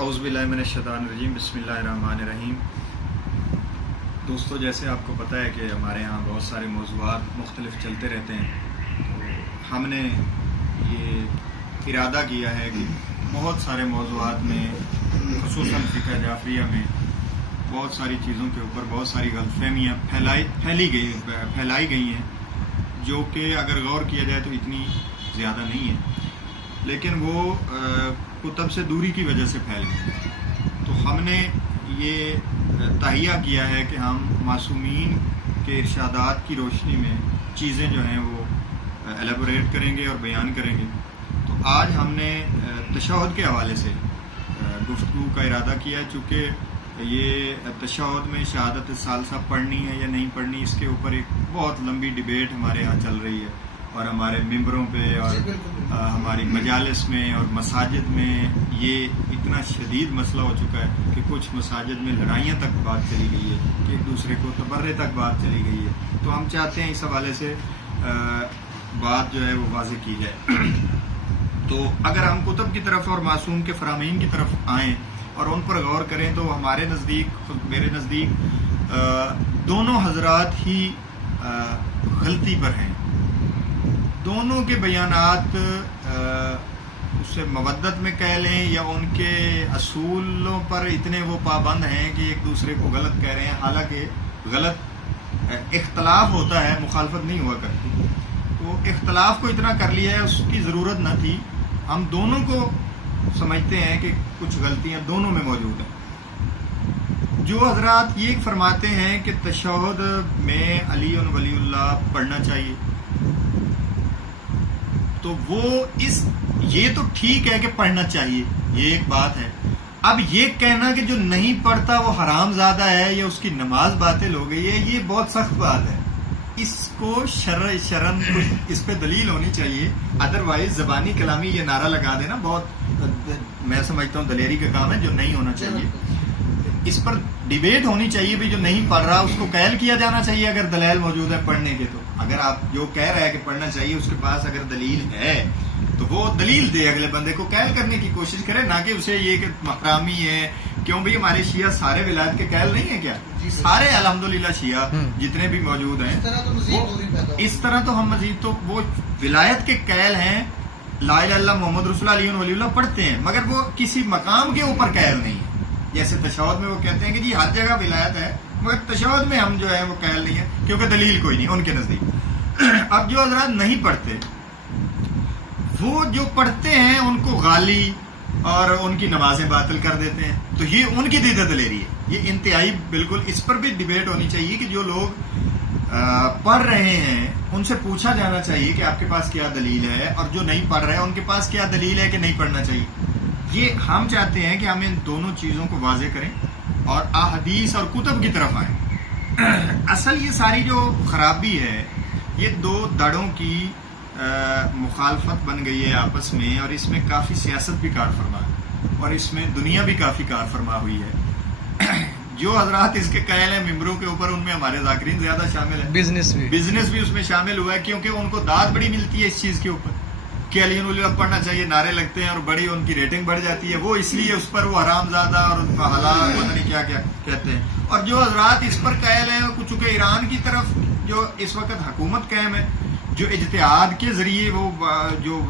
اعوذ باللہ من الشیطان الرجیم، بسم اللہ الرحمن الرحیم۔ دوستو، جیسے آپ کو پتہ ہے کہ ہمارے ہاں بہت سارے موضوعات مختلف چلتے رہتے ہیں، تو ہم نے یہ ارادہ کیا ہے کہ بہت سارے موضوعات میں، خصوصاً فقہ جعفریہ میں بہت ساری چیزوں کے اوپر بہت ساری غلط فہمیاں پھیلائی گئی ہیں، جو کہ اگر غور کیا جائے تو اتنی زیادہ نہیں ہے، لیکن وہ کتب سے دوری کی وجہ سے پھیل گئی۔ تو ہم نے یہ تہیہ کیا ہے کہ ہم معصومین کے ارشادات کی روشنی میں چیزیں جو ہیں وہ ایلیبوریٹ کریں گے اور بیان کریں گے۔ تو آج ہم نے تشہد کے حوالے سے گفتگو کا ارادہ کیا ہے، چونکہ یہ تشہد میں شہادت ثالثہ پڑھنی ہے یا نہیں پڑھنی، اس کے اوپر ایک بہت لمبی ڈیبیٹ ہمارے ہاں چل رہی ہے، اور ہمارے ممبروں پہ اور ہماری مجالس میں اور مساجد میں یہ اتنا شدید مسئلہ ہو چکا ہے کہ کچھ مساجد میں لڑائیاں تک بات چلی گئی ہے، کہ ایک دوسرے کو تبرے تک بات چلی گئی ہے۔ تو ہم چاہتے ہیں اس حوالے سے بات جو ہے وہ واضح کی جائے۔ تو اگر ہم کتب کی طرف اور معصوم کے فرامین کی طرف آئیں اور ان پر غور کریں، تو ہمارے نزدیک، میرے نزدیک دونوں حضرات ہی غلطی پر ہیں۔ دونوں کے بیانات اسے مودت میں کہہ لیں یا ان کے اصولوں پر اتنے وہ پابند ہیں کہ ایک دوسرے کو غلط کہہ رہے ہیں، حالانکہ غلط اختلاف ہوتا ہے، مخالفت نہیں ہوا کرتی۔ تو اختلاف کو اتنا کر لیا ہے، اس کی ضرورت نہ تھی۔ ہم دونوں کو سمجھتے ہیں کہ کچھ غلطیاں دونوں میں موجود ہیں۔ جو حضرات یہ فرماتے ہیں کہ تشہد میں علی ولی اللہ پڑھنا چاہیے، تو وہ یہ تو ٹھیک ہے کہ پڑھنا چاہیے، یہ ایک بات ہے۔ اب یہ کہنا کہ جو نہیں پڑھتا وہ حرام زادہ ہے یا اس کی نماز باطل ہو گئی ہے، یہ بہت سخت بات ہے۔ اس کو شرعن اس پہ دلیل ہونی چاہیے، ادروائز زبانی کلامی یہ نعرہ لگا دینا بہت، میں سمجھتا ہوں دلیری کا کام ہے، جو نہیں ہونا چاہیے۔ اس پر ڈیبیٹ ہونی چاہیے بھی، جو نہیں پڑھ رہا اس کو قائل کیا جانا چاہیے اگر دلائل موجود ہے پڑھنے کے۔ تو اگر آپ جو کہہ رہا ہے کہ پڑھنا چاہیے، اس کے پاس اگر دلیل ہے تو وہ دلیل دے، اگلے بندے کو قائل کرنے کی کوشش کرے، نہ کہ اسے یہ کہ محرامی ہے۔ کیوں بھئی ہمارے شیعہ سارے ولایت کے قائل نہیں ہیں کیا؟ سارے الحمدللہ شیعہ جتنے بھی موجود ہیں، اس طرح تو ہم مزید تو وہ ولایت کے قائل ہیں، لا الہ الا اللہ محمد رسول اللہ علیہ ولی اللہ پڑھتے ہیں، مگر وہ کسی مقام کے اوپر قائل نہیں ہے۔ جیسے تشہد میں وہ کہتے ہیں کہ جی ہر جگہ ولایت ہے، مگر تشہد میں ہم جو ہے وہ قائل نہیں ہے، کیونکہ دلیل کوئی نہیں ان کے نزدیک۔ اب جو حضرات نہیں پڑھتے، وہ جو پڑھتے ہیں ان کو غالی اور ان کی نمازیں باطل کر دیتے ہیں، تو یہ ان کی دیدہ دلیری ہے، یہ انتہائی بالکل۔ اس پر بھی ڈیبیٹ ہونی چاہیے کہ جو لوگ پڑھ رہے ہیں ان سے پوچھا جانا چاہیے کہ آپ کے پاس کیا دلیل ہے، اور جو نہیں پڑھ رہے ہیں ان کے پاس کیا دلیل ہے کہ نہیں پڑھنا چاہیے۔ یہ ہم چاہتے ہیں کہ ہم ان دونوں چیزوں کو واضح کریں اور احادیث اور کتب کی طرف آئیں۔ اصل یہ ساری جو خرابی ہے، یہ دو دڑوں کی مخالفت بن گئی ہے آپس میں، اور اس میں کافی سیاست بھی کار فرما ہے، اور اس میں دنیا بھی کافی کار فرما ہوئی ہے۔ جو حضرات اس کے قائل ہیں ممبروں کے اوپر، ان میں ہمارے ذاکرین زیادہ شامل ہیں، بزنس بھی اس میں شامل ہوا ہے، کیونکہ ان کو داد بڑی ملتی ہے اس چیز کے اوپر کہ علی ولی اللہ پڑھنا چاہیے، نعرے لگتے ہیں اور بڑی ان کی ریٹنگ بڑھ جاتی ہے، وہ اس لیے اس پر وہ حرام زادہ اور ان کا حلال پتہ نہیں کیا کیا کہتے ہیں۔ اور جو حضرات اس پر قائل ہیں، چونکہ ایران کی طرف جو اس وقت حکومت قائم ہے، جو اجتہاد کے ذریعے وہ جو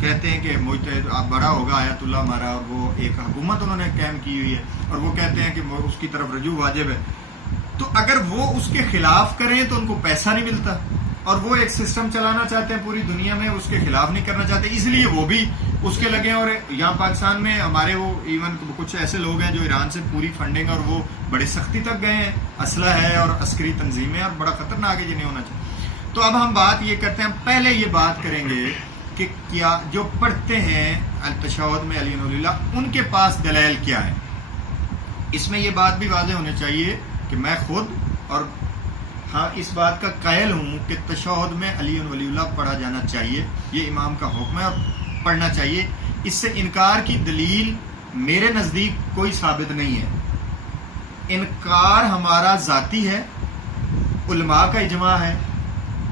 کہتے ہیں کہ مجتہد بڑا ہوگا آیت اللہ ہمارا، اور وہ ایک حکومت انہوں نے قائم کی ہوئی ہے، اور وہ کہتے ہیں کہ اس کی طرف رجوع واجب ہے۔ تو اگر وہ اس کے خلاف کریں تو ان کو پیسہ نہیں ملتا، اور وہ ایک سسٹم چلانا چاہتے ہیں پوری دنیا میں، اس کے خلاف نہیں کرنا چاہتے، اس لیے وہ بھی اس کے لگے۔ اور یہاں پاکستان میں ہمارے وہ ایون کچھ ایسے لوگ ہیں جو ایران سے پوری فنڈنگ، اور وہ بڑے سختی تک گئے ہیں، اسلحہ ہے اور عسکری تنظیمیں، اور بڑا خطرناک ہے، جنہیں ہونا چاہیے۔ تو اب ہم بات یہ کرتے ہیں، پہلے یہ بات کریں گے کہ کیا جو پڑھتے ہیں تشہد میں علی ولی اللہ، ان کے پاس دلائل کیا ہے۔ اس میں یہ بات بھی واضح ہونا چاہیے کہ میں خود اور ہاں اس بات کا قائل ہوں کہ تشہد میں علی ولی اللہ پڑھا جانا چاہیے، یہ امام کا حکم ہے اور پڑھنا چاہیے۔ اس سے انکار کی دلیل میرے نزدیک کوئی ثابت نہیں ہے۔ انکار ہمارا ذاتی ہے، علماء کا اجماع ہے،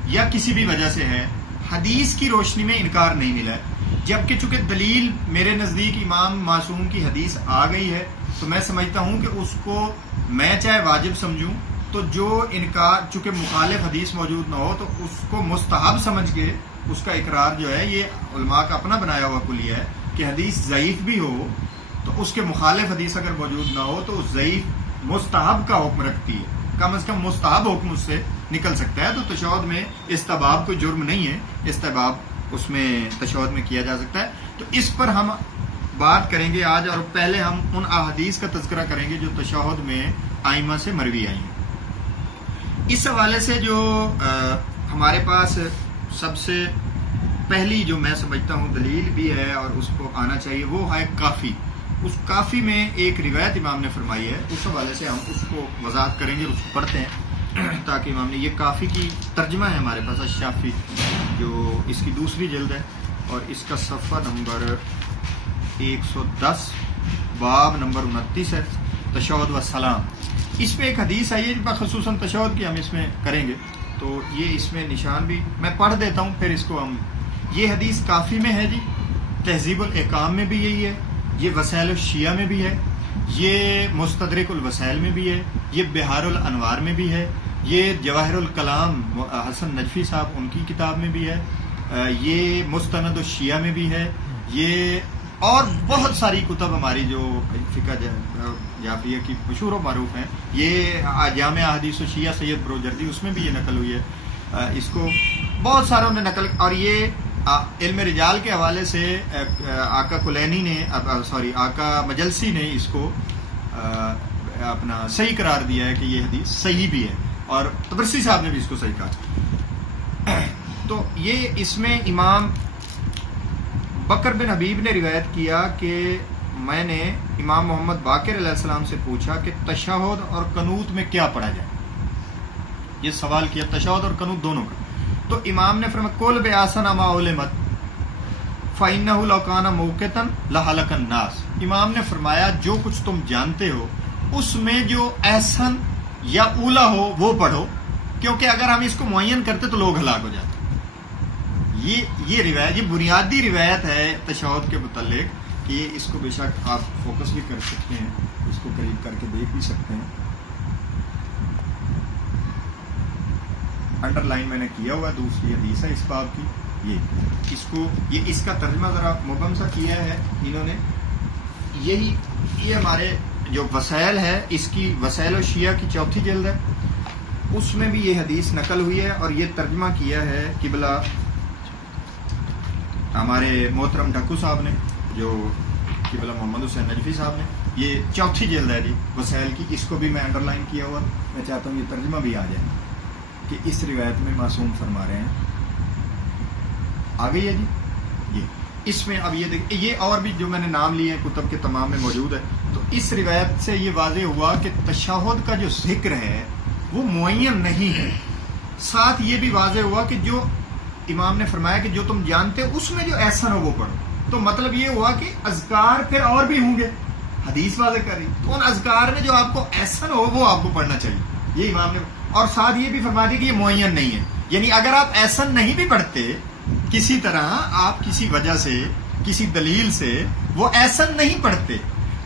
یا کسی بھی وجہ سے ہے، حدیث کی روشنی میں انکار نہیں ملا ہے۔ جبکہ چونکہ دلیل میرے نزدیک امام معصوم کی حدیث آ گئی ہے تو میں سمجھتا ہوں کہ اس کو میں چاہے واجب سمجھوں تو جو انکار چونکہ مخالف حدیث موجود نہ ہو تو اس کو مستحب سمجھ کے اس کا اقرار جو ہے یہ علماء کا اپنا بنایا ہوا کلیہ ہے کہ حدیث ضعیف بھی ہو تو اس کے مخالف حدیث اگر موجود نہ ہو تو ضعیف مستحب کا حکم رکھتی ہے، کم از کم مستحب حکم اس سے نکل سکتا ہے. تو تشہد میں استحباب کوئی جرم نہیں ہے، استحباب اس میں تشہد میں کیا جا سکتا ہے. تو اس پر ہم بات کریں گے آج، اور پہلے ہم ان احادیث کا تذکرہ کریں گے جو تشہد میں ائمہ سے مروی آئی ہیں. اس حوالے سے جو ہمارے پاس سب سے پہلی جو میں سمجھتا ہوں دلیل بھی ہے اور اس کو آنا چاہیے وہ ہے کافی. اس کافی میں ایک روایت امام نے فرمائی ہے، اس حوالے سے ہم اس کو وضاحت کریں گے اور اس کو پڑھتے ہیں تاکہ امام نے، یہ کافی کی ترجمہ ہے ہمارے پاس الشافی، جو اس کی دوسری جلد ہے اور اس کا صفحہ نمبر 110 باب نمبر 29 ہے، تشہد و سلام. اس پہ ایک حدیث آئی ہے خصوصاً تشہد کی ہم اس میں کریں گے، تو یہ اس میں نشان بھی میں پڑھ دیتا ہوں پھر اس کو ہم. یہ حدیث کافی میں ہے جی، تہذیب الاحکام میں بھی یہی ہے، یہ وسائل الشیعہ میں بھی ہے، یہ مستدرک الوسائل میں بھی ہے، یہ بہار الانوار میں بھی ہے، یہ جواہر الکلام حسن نجفی صاحب ان کی کتاب میں بھی ہے، یہ مستند الشیعہ میں بھی ہے، یہ اور بہت ساری کتب ہماری جو فقہ جعفریہ کی مشہور و معروف ہیں. یہ جامع احادیث الشیعہ سید بروجردی اس میں بھی یہ نقل ہوئی ہے، اس کو بہت ساروں نے نقل. اور یہ علم رجال کے حوالے سے آقا کلینی نے آقا مجلسی نے اس کو اپنا صحیح قرار دیا ہے کہ یہ حدیث صحیح بھی ہے، اور طبرسی صاحب نے بھی اس کو صحیح کہا. تو یہ اس میں امام بکر بن حبیب نے روایت کیا کہ میں نے امام محمد باقر علیہ السلام سے پوچھا کہ تشہد اور قنوت میں کیا پڑھا جائے. یہ سوال کیا تشہد اور قنوت دونوں کا. تو امام نے فرمایا کل بیاسن ما علمت فإنه لو كان موقتا لهلك الناس. امام نے فرمایا جو کچھ تم جانتے ہو اس میں جو احسن یا اولا ہو وہ پڑھو، کیونکہ اگر ہم اس کو معین کرتے تو لوگ ہلاک ہو جاتے. یہ روایت، یہ بنیادی روایت ہے تشہد کے متعلق کہ اس کو بے شک آپ فوکس بھی کر سکتے ہیں، اس کو قریب کر کے دیکھ بھی سکتے ہیں. انڈر لائن میں نے کیا ہوا دوسری حدیث ہے اس باب کی. یہ اس کا ترجمہ ذرا مبہم سا کیا ہے انہوں نے. یہ ہمارے جو وسائل ہے، اس کی وسائل و شیعہ کی چوتھی جلد ہے، اس میں بھی یہ حدیث نقل ہوئی ہے اور یہ ترجمہ کیا ہے قبلہ ہمارے محترم ڈھکو صاحب نے، جو قبلہ محمد حسین نجفی صاحب نے. یہ چوتھی جلد ہے جی وسائل کی، اس کو بھی میں انڈر لائن کیا ہوا. میں چاہتا ہوں یہ ترجمہ بھی آ جائے کہ اس روایت میں معصوم فرما رہے ہیں. آ گئی ہے جی. یہ اس میں اب یہ دیکھ، یہ اور بھی جو میں نے نام لیے ہیں کتب کے تمام میں موجود ہے. تو اس روایت سے یہ واضح ہوا کہ تشہد کا جو ذکر ہے وہ معین نہیں ہے. ساتھ یہ بھی واضح ہوا کہ جو امام نے فرمایا کہ جو تم جانتے ہو اس میں جو احسن ہو وہ پڑھو. تو مطلب یہ ہوا کہ اذکار پھر اور بھی ہوں گے، حدیث واضح کر رہی، تو ان اذکار میں جو آپ کو احسن ہو وہ آپ کو پڑھنا چاہیے. یہ امام نے، اور ساتھ یہ بھی فرما دیا کہ یہ معین نہیں ہے. یعنی اگر آپ احسن نہیں بھی پڑھتے، کسی طرح آپ کسی وجہ سے کسی دلیل سے وہ احسن نہیں پڑھتے،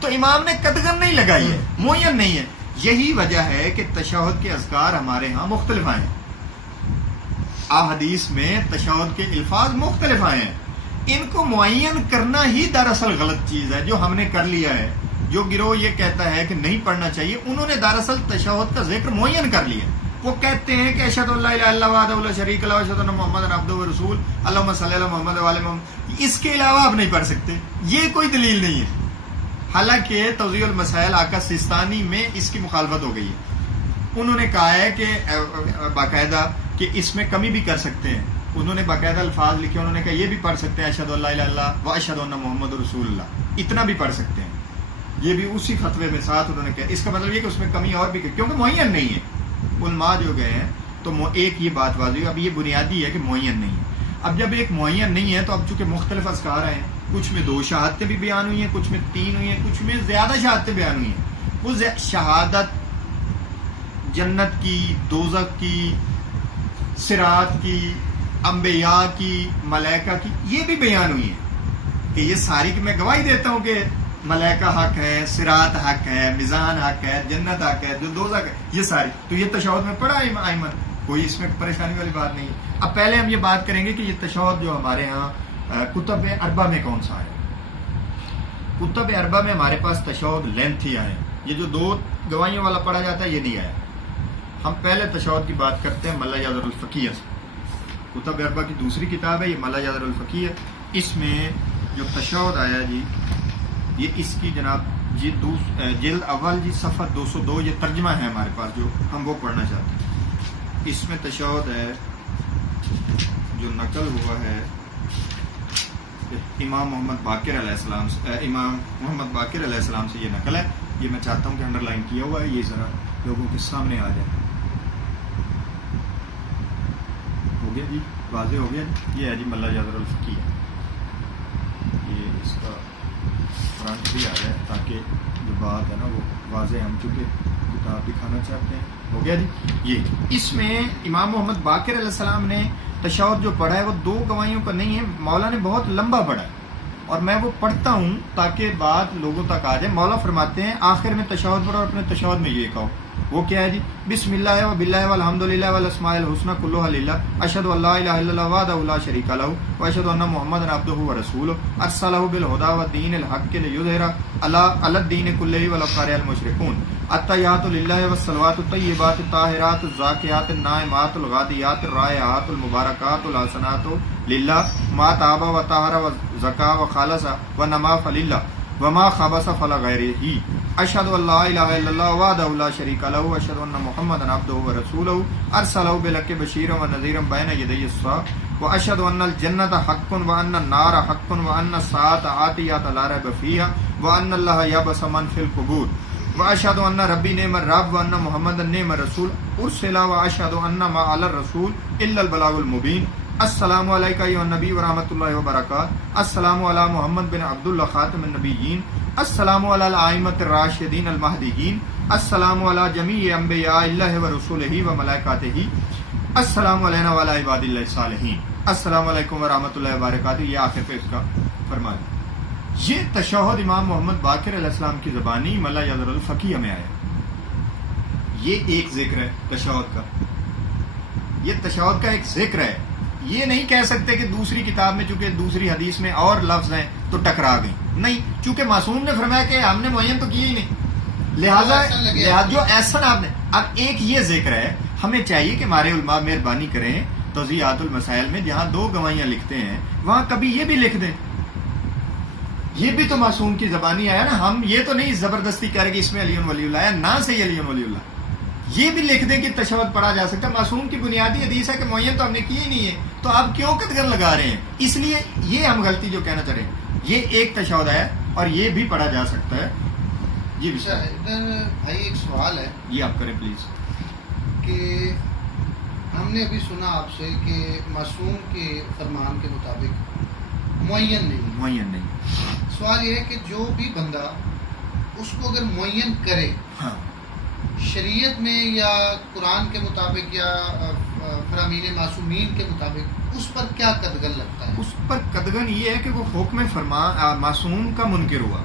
تو امام نے قدغن نہیں لگائی ہے، معین نہیں ہے. یہی وجہ ہے کہ تشہد کے اذکار ہمارے ہاں مختلف آئے ہیں. احادیث میں تشہد کے الفاظ مختلف آئے ہیں. ان کو معین کرنا ہی دراصل غلط چیز ہے جو ہم نے کر لیا ہے. جو گروہ یہ کہتا ہے کہ نہیں پڑھنا چاہیے، انہوں نے دراصل تشہد کا ذکر معین کر لیا. وہ کہتے ہیں کہ اشہد ان لا الہ الا اللہ وحدہ لا شریک لہ واشہد ان محمدا عبدہ ورسولہ اللہم صلی علی محمد وعلی محمد. اس کے علاوہ آپ نہیں پڑھ سکتے، یہ کوئی دلیل نہیں ہے. حالانکہ توضیح المسائل آقا سیستانی میں اس کی مخالفت ہو گئی ہے. انہوں نے کہا ہے کہ باقاعدہ کہ اس میں کمی بھی کر سکتے ہیں. انہوں نے باقاعدہ الفاظ لکھے، انہوں نے کہا یہ بھی پڑھ سکتے ہیں اشہد ان لا الہ الا اللہ واشہد ان محمد رسول اللہ، اتنا بھی پڑھ سکتے ہیں. یہ بھی اسی فتوے میں ساتھ انہوں نے کہا. اس کا مطلب یہ کہ اس میں کمی اور بھی، کیونکہ معین نہیں ہے. علماء جو گئے ہیں تو ایک یہ بات واضح ہے. اب یہ بنیادی ہے کہ معین نہیں ہے. اب جب ایک معین نہیں ہے تو اب چونکہ مختلف اذکار آئے ہیں، کچھ میں 2 شہادتیں بھی بیان ہوئی ہیں، کچھ میں 3 ہوئی ہیں، کچھ میں زیادہ شہادتیں بیان ہوئی ہیں. وہ شہادت جنت کی، دوزخ کی، صراط کی، انبیاء کی، ملائکہ کی، یہ بھی بیان ہوئی ہیں. کہ یہ ساری کی میں گواہی دیتا ہوں کہ ملائکہ حق ہے، صراط حق ہے، میزان حق ہے، جنت حق ہے، جو دوزخ ہے، یہ ساری. تو یہ تشہد میں پڑھا ایمن، کوئی اس میں پریشانی والی بات نہیں. اب پہلے ہم یہ بات کریں گے کہ یہ تشہد جو ہمارے ہاں کتب اربع میں کون سا ہے. کتب اربع میں ہمارے پاس تشہد لینتھی آئے. یہ جو 2 گواہیوں والا پڑھا جاتا ہے یہ نہیں آیا. ہم پہلے تشہد کی بات کرتے ہیں ملا جادر الفقیہ سے. کتب اربع کی دوسری کتاب ہے یہ ملا جادر الفقیہ. اس میں جو تشہد آیا جی، یہ اس کی جناب جلد اول جی صفحہ 202، یہ ترجمہ ہے ہمارے پاس جو ہم وہ پڑھنا چاہتے ہیں. اس میں تشہد ہے جو نقل ہوا ہے امام محمد باقر علیہ السلام سے. امام محمد باقر علیہ السلام سے یہ نقل ہے. یہ میں چاہتا ہوں کہ انڈر لائن کیا ہوا ہے، یہ ذرا لوگوں کے سامنے آ جائے. ہو گیا جی، واضح ہو گیا جی. یہ ہے جی ملا جادر الفقیہ. یہ اس کا فرنٹ بھی آ رہا ہے تاکہ جو بات ہے نا وہ واضح، ہم چونکہ کتاب دکھانا چاہتے ہیں. ہو گیا جی. یہ اس میں امام محمد باقر علیہ السلام نے تشہد جو پڑھا ہے وہ 2 گواہیوں کا نہیں ہے. مولا نے بہت لمبا پڑھا ہے اور میں وہ پڑھتا ہوں تاکہ بات لوگوں تک آ جائے. مولا فرماتے ہیں آخر میں تشہد پڑھو اور اپنے تشہد میں یہ کہو. وہ کیا ہے جی؟ بسم اللہ و باللہ والحمد للہ والاسماء الحسنى کلھا للہ اشہد ان لا الہ الا اللہ وحدہ لا شریک لہ واشہد ان محمدا عبدہ ورسولہ ارسلہ بالہدی ودین الحق لیظہرہ علی الدین کلہ ولو کرہ المشرکون. التحیات للہ والصلوات الطیبات الطاہرات الزاکیات الناعمات الغادیات الرائعات المبارکات الحسنات للہ ما تاب وطہر وزکا وخالص ونما فللہ وما خبث فلغیرہ. اشہد ان لا الہ الا اللہ وحدہ لا شریک لہ واشہد ان محمدا عبدہ ورسولہ ارسلہ بالحق بشیرا ونذیرا بین یدی الساعۃ واشہد ان الجنۃ حق وان النار حق وان الساعۃ آتیۃ لا ریب فیہا وان اللہ یبعث من فی القبور واشہد ان ربی نعم الرب وان محمدا نعم الرسول ارسل واشہد ان ما علی الرسول الا البلاغ المبین. السلام علیکم ایھا النبی ورحمۃ اللہ وبرکاتہ. السلام علی محمد بن عبد اللہ خاتم النبیین. السلام علی الائمۃ الراشدین المہدیین. السلام علی جمیع انبیاء اللہ ورسولہ وملائکتہ. السلام علینا وعلی عباد اللہ الصالحین. السلام علیکم ورحمۃ اللہ وبرکاتہ. یہ آخر پہ اس کا فرمان. یہ تشہد امام محمد باقر علیہ السلام کی زبانی ملا جادر الفقیہ میں آیا. یہ ایک ذکر ہے تشہد کا. یہ تشہد کا ایک ذکر ہے. یہ نہیں کہہ سکتے کہ دوسری کتاب میں چونکہ دوسری حدیث میں اور لفظ ہیں تو ٹکرا گئی. نہیں، چونکہ معصوم نے فرمایا کہ ہم نے معین تو کیا ہی نہیں، لہٰذا جو ایسا آپ نے. اب ایک یہ ذکر ہے، ہمیں چاہیے کہ ہمارے علماء مہربانی کریں توضیحات المسائل میں جہاں 2 گواہیاں لکھتے ہیں وہاں کبھی یہ بھی لکھ دیں. یہ بھی تو معصوم کی زبانی آیا نا. ہم یہ تو نہیں زبردستی کہہ رہے کہ اس میں علی ولی اللہ ہے، نہ سے علی ولی اللہ. یہ بھی لکھ دیں کہ تشہد پڑھا جا سکتا ہے. معصوم کی بنیادی حدیث ہے کہ معین تو ہم نے کی ہی نہیں ہے، تو آپ کیوں قدغن لگا رہے ہیں؟ اس لیے یہ ہم غلطی جو کہنا چاہ رہے ہیں، یہ ایک تشہد ہے اور یہ بھی پڑھا جا سکتا ہے. جی بھائی ایک سوال ہے، یہ آپ کریں پلیز. کہ ہم نے ابھی سنا آپ سے کہ معصوم کے فرمان کے مطابق معین نہیں. سوال یہ ہے کہ جو بھی بندہ اس کو اگر معین کرے، ہاں، شریعت میں یا قرآن کے مطابق یا فرامین معصومین کے مطابق اس پر کیا قدغن لگتا ہے؟ اس پر قدغن یہ ہے کہ وہ حکم فرمان معصوم کا منکر ہوا.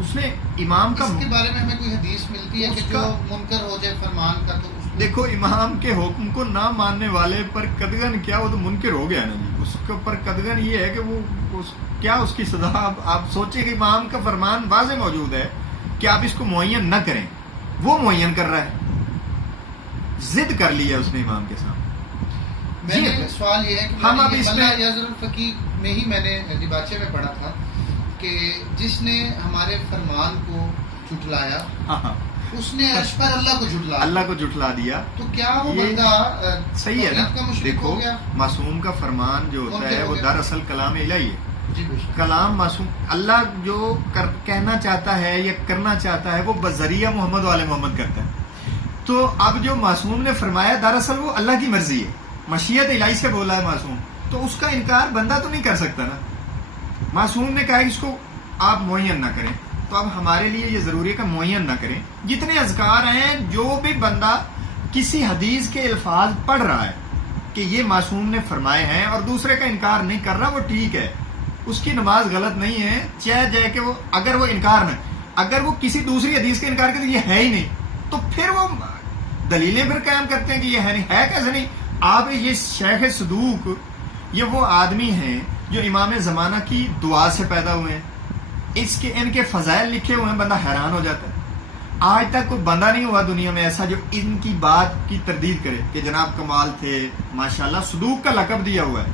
اس نے امام کا، اس کے بارے میں ہمیں کوئی حدیث ملتی ہے کہ جو منکر ہو جائے فرمان کا تو دیکھو امام کے حکم کو نہ ماننے والے پر قدغن کیا، وہ تو منکر ہو گیا نا جی. اس کے اوپر قدغن یہ ہے کہ وہ کیا اس کی سزا. آپ سوچیں کہ امام کا فرمان واضح موجود ہے کہ آپ اس کو معین نہ کریں، وہ معین کر رہا ہے، ضد کر لی ہے اس نے امام کے سامنے. میں نے سوال یہ ہے کہ ہم اب اس میں جادر الفقیہ میں ہی میں نے ڈباچے میں پڑھا تھا کہ جس نے ہمارے فرمان کو جھٹلایا اس نے عرش پر اللہ کو جھٹلا دیا. تو کیا وہ بندہ صحیح ہے نا؟ دیکھو معصوم کا فرمان جو ہوتا ہے وہ دراصل کلام الہی ہے. کلام معصوم اللہ جو کہنا چاہتا ہے یا کرنا چاہتا ہے وہ بذریعہ محمد والے محمد کرتا ہے. تو اب جو معصوم نے فرمایا دراصل وہ اللہ کی مرضی ہے، مشیت الہی سے بولا ہے معصوم، تو اس کا انکار بندہ تو نہیں کر سکتا نا. معصوم نے کہا کہ اس کو آپ معین نہ کریں، تو اب ہمارے لیے یہ ضروری ہے کہ معین نہ کریں. جتنے اذکار ہیں جو بھی بندہ کسی حدیث کے الفاظ پڑھ رہا ہے کہ یہ معصوم نے فرمائے ہیں اور دوسرے کا انکار نہیں کر رہا، وہ ٹھیک ہے. اس کی نماز غلط نہیں ہے، چاہے جائے کہ وہ اگر وہ انکار نہ، اگر وہ کسی دوسری حدیث کا انکار کرتے یہ ہے ہی نہیں تو پھر وہ دلیلیں پھر قائم کرتے ہیں کہ یہ ہے نہیں، ہے کیسے نہیں؟ آپ یہ شیخ صدوق یہ وہ آدمی ہیں جو امام زمانہ کی دعا سے پیدا ہوئے ہیں، ان کے فضائل لکھے ہوئے ہیں، بندہ حیران ہو جاتا ہے۔ آج تک کوئی بندہ نہیں ہوا دنیا میں ایسا جو ان کی بات کی تردید کرے کہ جناب کمال تھے ماشاءاللہ، صدوق کا لقب دیا ہوا ہے،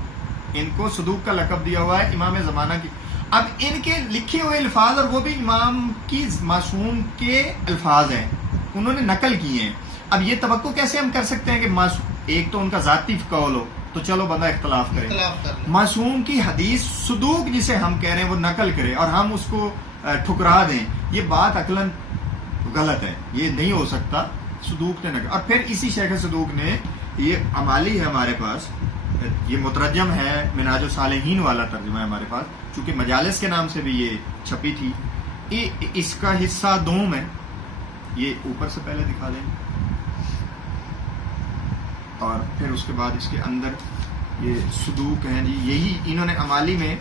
ان کو صدوق کا لقب دیا ہوا ہے امام زمانہ کی۔ اب ان کے لکھے ہوئے الفاظ اور وہ بھی امام کی معصوم کے الفاظ ہیں، انہوں نے نقل کیے ہیں۔ اب یہ توقع کیسے ہم کر سکتے ہیں کہ ایک تو ان کا ذاتی قول ہو تو چلو بندہ اختلاف کرے، معصوم کی حدیث صدوق جسے ہم کہہ رہے ہیں وہ نقل کرے اور ہم اس کو ٹھکرا دیں، یہ بات عقلاً غلط ہے، یہ نہیں ہو سکتا۔ صدوق نے نقل، اور پھر اسی شیخ صدوق نے، یہ عمالی ہے ہمارے پاس، یہ مترجم ہے، منہاج الصالحین والا ترجمہ ہے ہمارے پاس، چونکہ مجالس کے نام سے بھی یہ چھپی تھی۔ اس کا حصہ دوم ہے، یہ اوپر سے پہلے دکھا دیں اور پھر اس کے بعد اس کے اندر یہ صدوق ہیں جی، یہی انہوں نے عمالی میں،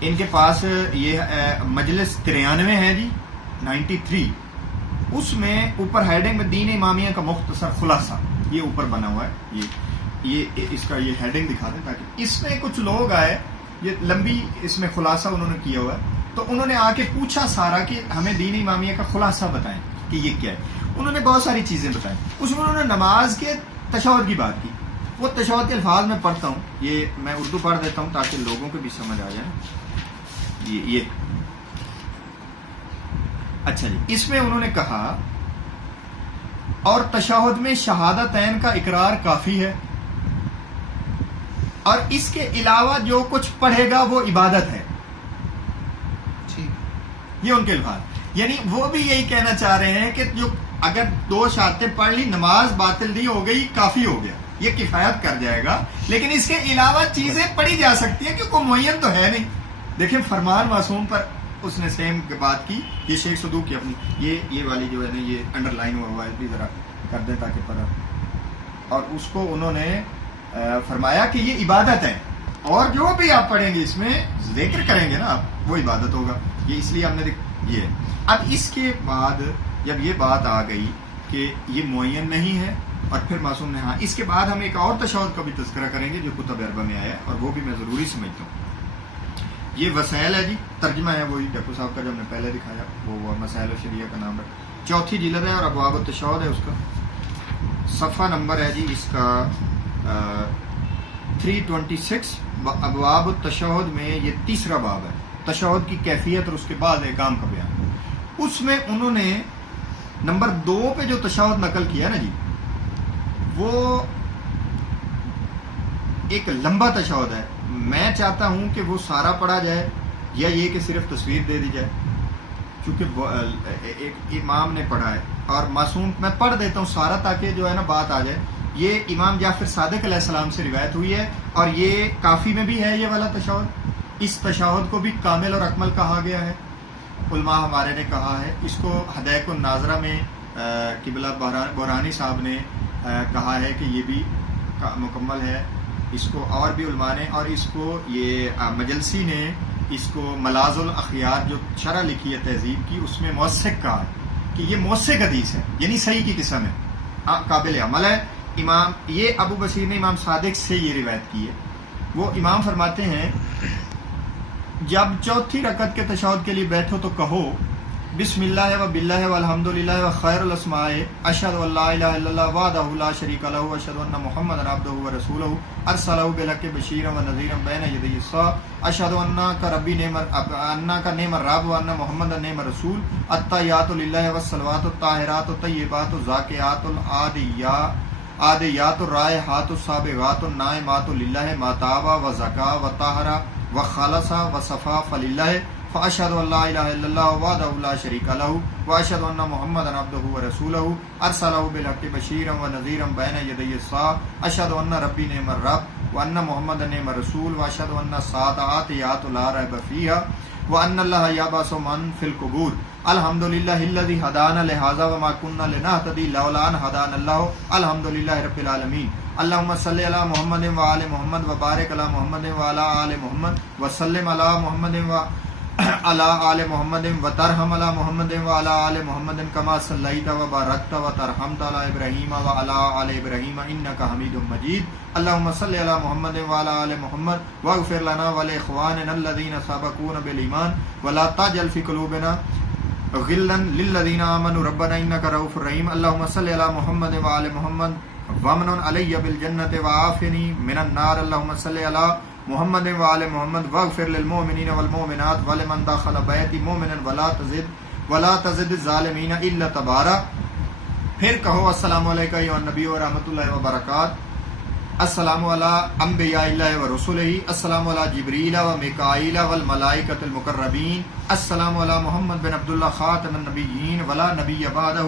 ان کے پاس یہ مجلس 93 ہے جی 93، اس میں اوپر ہیڈنگ میں دین امامیہ کا مختصر خلاصہ یہ اوپر بنا ہوا ہے، یہ اس کا یہ ہیڈنگ دکھا دیں تاکہ اس میں کچھ لوگ آئے، یہ لمبی اس میں خلاصہ انہوں نے کیا ہوا ہے، تو انہوں نے آ کے پوچھا سارا کہ ہمیں دین امامیہ کا خلاصہ بتائیں کہ یہ کیا ہے۔ انہوں نے بہت ساری چیزیں بتائیں، اس میں انہوں نے نماز کے تشہد کی بات کی، وہ تشہد کے الفاظ میں پڑھتا ہوں، یہ میں اردو پڑھ دیتا ہوں تاکہ لوگوں کو بھی سمجھ آ جائے۔ یہ اچھا جی، اس میں انہوں نے کہا اور تشہد میں شہادتین کا اقرار کافی ہے اور اس کے علاوہ جو کچھ پڑھے گا وہ عبادت ہے، یہ ان کے الفاظ، یعنی وہ بھی یہی کہنا چاہ رہے ہیں کہ جو اگر 2 شہادتیں پڑھ لی نماز باطل نہیں ہو گئی، کافی ہو گیا، یہ کفایت کر جائے گا، لیکن اس کے علاوہ چیزیں پڑھی جا سکتی ہیں کیونکہ معین تو ہے نہیں۔ دیکھیں فرمان معصوم پر اس نے سیم بات کی، یہ شیخ صدوق کی اپنی یہ والی جو ہے نا یہ انڈر لائن ہوا ہے، بھی ذرا کر دیں تاکہ پتہ، اور اس کو انہوں نے فرمایا کہ یہ عبادت ہے اور جو بھی آپ پڑھیں گے اس میں ذکر کریں گے نا آپ، وہ عبادت ہوگا، یہ اس لیے ہم نے یہ۔ اب اس کے بعد جب یہ بات آ گئی کہ یہ معین نہیں ہے اور پھر معصوم نے، ہاں اس کے بعد ہم ایک اور تشہد کا بھی تذکرہ کریں گے جو کتب اربع میں آیا اور وہ بھی میں ضروری سمجھتا ہوں۔ یہ وسائل ہے جی، ترجمہ ہے وہی ڈپو صاحب کا جو ہم نے پہلے دکھایا، وہ مسائل الشریعہ کا نام ہے، 4 جلد ہے اور ابواب التشہد ہے، اس کا صفحہ نمبر ہے جی اس کا 326، ابواب التشہد میں یہ 3 باب ہے، تشہد کی کیفیت اور اس کے بعد احکام کا بیان۔ اس میں انہوں نے نمبر 2 پہ جو تشہد نقل کیا نا جی، وہ ایک لمبا تشہد ہے، میں چاہتا ہوں کہ وہ سارا پڑھا جائے یا یہ کہ صرف تصویر دے دی جائے، کیونکہ ایک امام نے پڑھا ہے اور معصوم، میں پڑھ دیتا ہوں سارا تاکہ جو ہے نا بات آ جائے۔ یہ امام جعفر صادق علیہ السلام سے روایت ہوئی ہے اور یہ کافی میں بھی ہے یہ والا تشہد، اس تشہد کو بھی کامل اور اکمل کہا گیا ہے، علماء ہمارے نے کہا ہے، اس کو حدائق الناظرہ میں قبلہ بحرانی صاحب نے کہا ہے کہ یہ بھی مکمل ہے، اس کو اور بھی علماء نے، اور اس کو یہ مجلسی نے اس کو ملاذ الاخیار جو شرح لکھی ہے تہذیب کی، اس میں موثق کہا ہے کہ یہ موثق حدیث ہے، یعنی صحیح کی قسم ہے، قابل عمل ہے۔ امام یہ ابو بشیر نے امام صادق سے یہ روایت کی ہے، وہ امام فرماتے ہیں جب 4تھی رکعت کے تشہد کے لیے بیٹھو تو کہو بسم اللہ و باللہ والحمد للہ و خیر الاسماء اشہد ان لا الہ الا اللہ وحدہ لا شریک لہ اشہد ان محمدا عبدہ و رسولہ ارسلہ بالحق بشیرا و نذیرا بین یدی الساعۃ اشہد انک ربی انک نعم الرب و ان محمدا نعم الرسول التحیات للہ والصلوات الطاہرات الطیبات الزاکیات العادیات الرائحات السابغات النائمات للہ ما تاب و زکا و طہرا وخلص وصفا فللہ فاشهد ان لا اله الا الله وحده لا شريك له واشهد ان محمدا عبده ورسوله ارسله بالحق بشيرا ونذيرا بين يدي الساعه اشهد ان ربي نعم الرب وان محمدا نعم الرسول واشهد ان الساعه آتية لا ريب فيها وأن الله يبعث من في القبور الحمد لله الذي هدانا لهذا وما كنا لنهتدي لولا أن هدانا الله الحمد لله رب العالمين اللهم صل على محمد وعلى محمد وبارك على محمد وعلى آل محمد وسلم على محمد وعلى آل محمد وترحم على محمد وعلى آل محمد كما صليت وباركت وترحمت على إبراهيم وعلى آل إبراهيم إنك حميد مجيد اللهم صل على محمد وعلى آل محمد واغفر لنا ولإخواننا الذين سبقونا بالإيمان ولا تجعل في قلوبنا غلا للذين آمنوا ربنا إنك رؤوف رحيم اللهم صل على محمد وعلى محمد وامن علي بالجنة وعافني من النار اللهم صل على محمد وعلى محمد واغفر للمؤمنين والمؤمنات ولمن دخل بيتي مؤمنا ولا تزد الظالمين إلا تبارا. پھر کہو السلام علیکم ایھا النبی و رحمۃ اللہ وبرکاتہ السلام علی انبیاء اللہ و رسولہ السلام علی جبریل و میکائیل والملائکۃ المقربین السلام علی محمد بن عبداللہ خاتم النبیین ولا نبی بعدہ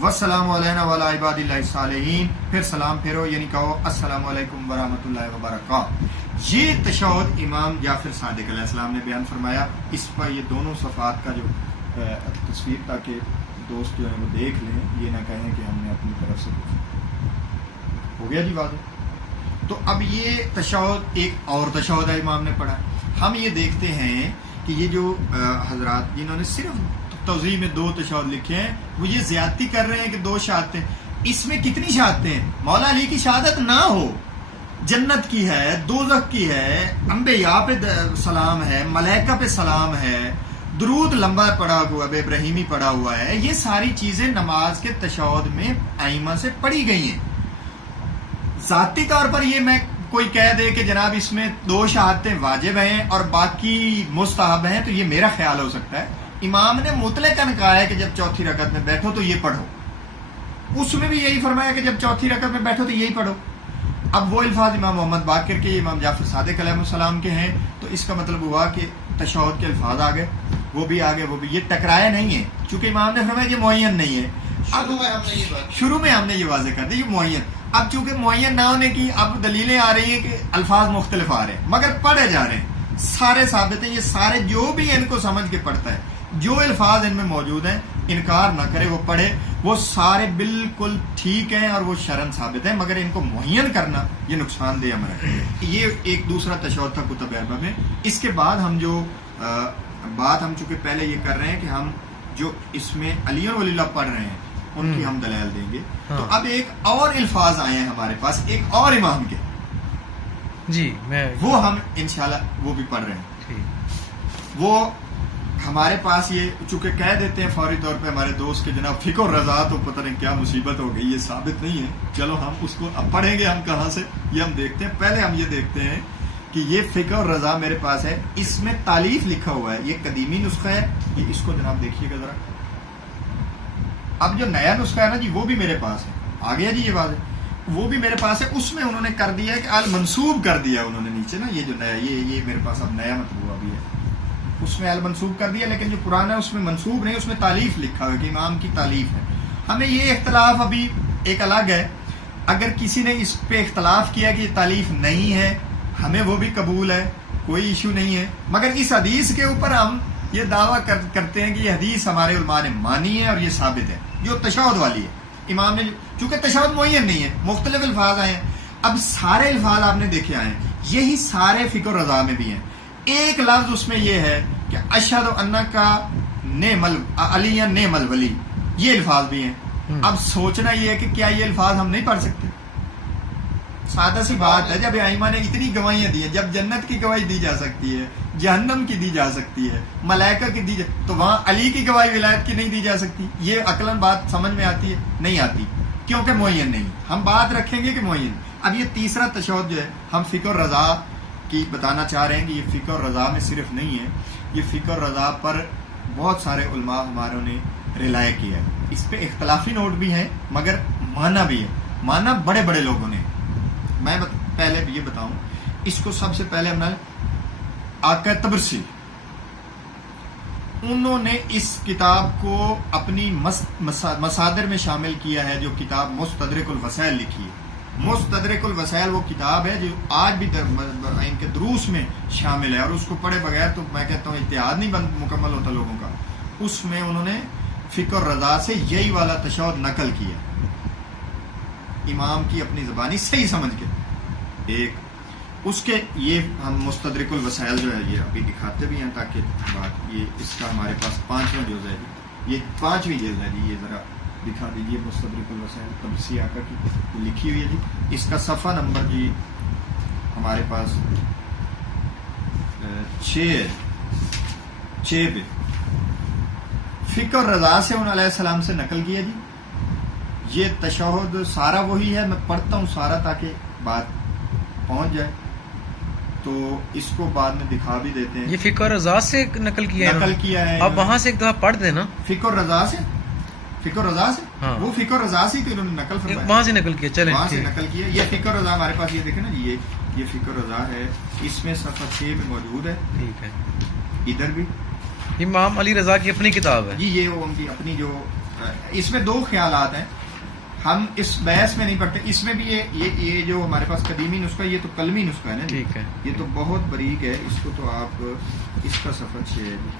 والسلام علینا وعلی عباد اللہ الصالحین. پھر سلام پھیرو یعنی کہو السلام علیکم ورحمۃ اللہ وبرکاتہ. یہ تشہد امام جعفر صادق علیہ السلام نے بیان فرمایا. اس پر یہ دونوں صفحات کا جو تصویر تاکہ دوست جو ہیں وہ دیکھ لیں, یہ نہ کہیں کہ ہم نے اپنی طرف سے ہو گیا جی بات. تو اب یہ تشہد ایک اور تشہد ہے امام نے پڑھا. ہم یہ دیکھتے ہیں کہ یہ جو حضرات جنہوں نے صرف توضیح میں 2 تشہد لکھے ہیں وہ یہ زیادتی کر رہے ہیں کہ 2 شہادتیں. اس میں کتنی شہادتیں ہیں؟ مولا علی کی شہادت نہ ہو, جنت کی ہے, دوزخ کی ہے, انبیاء پہ سلام ہے, ملائکہ پہ سلام ہے, درود لمبا پڑا ہوا بے ابراہیمی پڑا ہوا ہے. یہ ساری چیزیں نماز کے تشہد میں ائمہ سے پڑھی گئی ہیں. ذاتی طور پر یہ میں کوئی کہہ دے کہ جناب اس میں 2 شہادتیں واجب ہیں اور باقی مستحب ہیں تو یہ میرا خیال ہو سکتا ہے. امام نے مطلقاً کہا ہے کہ جب چوتھی رکعت میں بیٹھو تو یہ پڑھو. اس میں بھی یہی فرمایا کہ جب چوتھی رکعت میں بیٹھو تو یہی پڑھو. اب وہ الفاظ امام محمد باقر کے, امام جعفر صادق علیہ السلام کے ہیں, تو اس کا مطلب ہوا کہ تشہد کے الفاظ آ گئے, وہ بھی آگے, وہ بھی, یہ ٹکرایا نہیں ہے. چونکہ امام نے فرمایا یہ معین نہیں ہے. شروع میں ہم نے یہ واضح کر دی یہ معین. اب چونکہ معین نہ ہونے کی اب دلیلیں آ رہی ہیں کہ الفاظ مختلف آ رہے ہیں مگر پڑھے جا رہے ہیں, سارے ثابت ہیں. یہ سارے جو بھی ان کو سمجھ کے پڑھتا ہے, جو الفاظ ان میں موجود ہیں انکار نہ کرے, وہ پڑھے, وہ سارے بالکل ٹھیک ہیں اور وہ شرعن ثابت ہیں. مگر ان کو معین کرنا یہ نقصان دہ عمل ہے. یہ ایک دوسرا تشہد تھا کتب اربعہ میں. اس کے بعد ہم جو بات ہم چونکہ پہلے یہ کر رہے ہیں کہ ہم جو اس میں علی ولی اللہ پڑھ رہے ہیں ان کی ہم دلائل دیں گے. تو اب ایک اور الفاظ آئے ہیں ہمارے پاس ایک اور امام کے, جی میں وہ ہم انشاءاللہ وہ بھی پڑھ رہے ہیں. وہ ہمارے پاس یہ چونکہ کہہ دیتے ہیں فوری طور پہ ہمارے دوست کے جناب فقہ اور رضا تو پتہ نہیں کیا مصیبت ہو گئی, یہ ثابت نہیں ہے. چلو ہم اس کو اب پڑھیں گے, ہم کہاں سے یہ ہم دیکھتے ہیں. پہلے ہم یہ دیکھتے ہیں کہ یہ فقہ اور رضا میرے پاس ہے, اس میں تالیف لکھا ہوا ہے, یہ قدیمی نسخہ ہے. یہ اس کو جناب دیکھیے گا ذرا. اب جو نیا نسخہ ہے نا جی وہ بھی میرے پاس ہے, آ گیا جی یہ بات ہے, وہ بھی میرے پاس ہے. اس میں انہوں نے کر دیا ہے کہ المنسوب کر دیا انہوں نے نیچے نا, یہ جو نیا یہ میرے پاس اب نیا مطلوبہ بھی ہے, اس میں المنسوب کر دیا. لیکن جو پرانا ہے اس میں منسوب نہیں, اس میں تالیف لکھا ہوا ہے کہ امام کی تالیف ہے. ہمیں یہ اختلاف ابھی ایک الگ ہے, اگر کسی نے اس پہ اختلاف کیا کہ یہ تالیف نہیں ہے ہمیں وہ بھی قبول ہے, کوئی ایشو نہیں ہے. مگر اس حدیث کے اوپر ہم یہ دعویٰ کرتے ہیں کہ یہ حدیث ہمارے علماء نے مانی ہے اور یہ ثابت ہے جو تشہد والی ہے. امام نے چونکہ تشہد معین نہیں ہے, مختلف الفاظ آئے ہیں. اب سارے الفاظ آپ نے دیکھے آئے ہیں, یہی سارے فقہ و رضا میں بھی ہیں. ایک لفظ اس میں یہ ہے کہ اشہد انک نعم علی نعم الولی, یہ الفاظ بھی ہیں. اب سوچنا یہ ہے کہ کیا یہ الفاظ ہم نہیں پڑھ سکتے؟ سادہ سی بات ہے. جب ائمہ نے اتنی گواہیاں دی ہیں, جب جنت کی گواہی دی جا سکتی ہے, جہنم کی دی جا سکتی ہے, ملائکہ کی دی تو وہاں علی کی گواہی ولایت کی نہیں دی جا سکتی؟ یہ عقلاً بات سمجھ میں آتی ہے؟ نہیں آتی, کیونکہ معین نہیں. ہم بات رکھیں گے کہ معین. اب یہ تیسرا تشہد جو ہے ہم فقہ اور رضا کی بتانا چاہ رہے ہیں کہ یہ فقہ اور رضا میں صرف نہیں ہے, یہ فقہ اور رضا پر بہت سارے علماء ہماروں نے رلائے کیا ہے. اس پہ اختلافی نوٹ بھی ہیں مگر مانا بھی ہے, مانا بڑے بڑے لوگوں نے. میں پہلے بھی یہ بتاؤں, اس کو سب سے پہلے ہم نے آقا تبرسی, انہوں نے اس کتاب کو اپنی مصادر میں شامل کیا ہے, جو کتاب مستدرک الوسائل لکھی ہے. مستدرک الوسائل وہ کتاب ہے جو آج بھی ان کے دروس میں شامل ہے، اور اس کو پڑھے بغیر تو میں کہتا ہوں اتحاد نہیں مکمل ہوتا لوگوں کا۔ اس میں انہوں نے فکر رضا سے یہی والا تشہد نقل کیا، امام کی اپنی زبانی صحیح سمجھ کے۔ ایک اس کے یہ ہم مستدرک الوسائل جو ہے یہ ابھی دکھاتے بھی ہیں تاکہ بات یہ اس کا ہمارے پاس 5واں جز ہے جی، یہ 5ویں جلد ہے جی، یہ ذرا دکھا دیجیے مستدرک الوسائل تبسی آقا کی لکھی ہوئی ہے جی۔ اس کا صفحہ نمبر جی ہمارے پاس 6 پہ فکر رضا سے ان علیہ السلام سے نقل کیا جی۔ یہ تشہد سارا وہی ہے، میں پڑھتا ہوں سارا تاکہ بات پہنچ جائے، تو اس کو بعد میں دکھا بھی دیتے ہیں۔ یہ فکر رضا سے نقل کیا ہے، اب وہاں سے ایک دفعہ پڑھ دینا۔ فکر رضا سے ہاں، وہ فکر رضا سے انہوں نے نقل فرمایا، وہاں سے نقل کیا، چلیں وہاں سے نقل کیا۔ یہ فکر رضا ہمارے پاس یہ دیکھیں نا جی، یہ فکر رضا ہے، اس میں صفحہ 6 میں موجود ہے، ٹھیک ہے۔ ادھر بھی امام علی رضا کی اپنی کتاب ہے جی، یہ وہ ان کی اپنی جو اس میں 2 خیالات ہیں، ہم اس بحث میں نہیں پڑھتے۔ اس میں بھی یہ جو ہمارے پاس قدیمی نسخہ، یہ تو کلمی نسخہ ہے نا، ٹھیک ہے، یہ تو بہت بریک ہے، اس کو تو آپ اس کا صفحہ 6 ہے جی،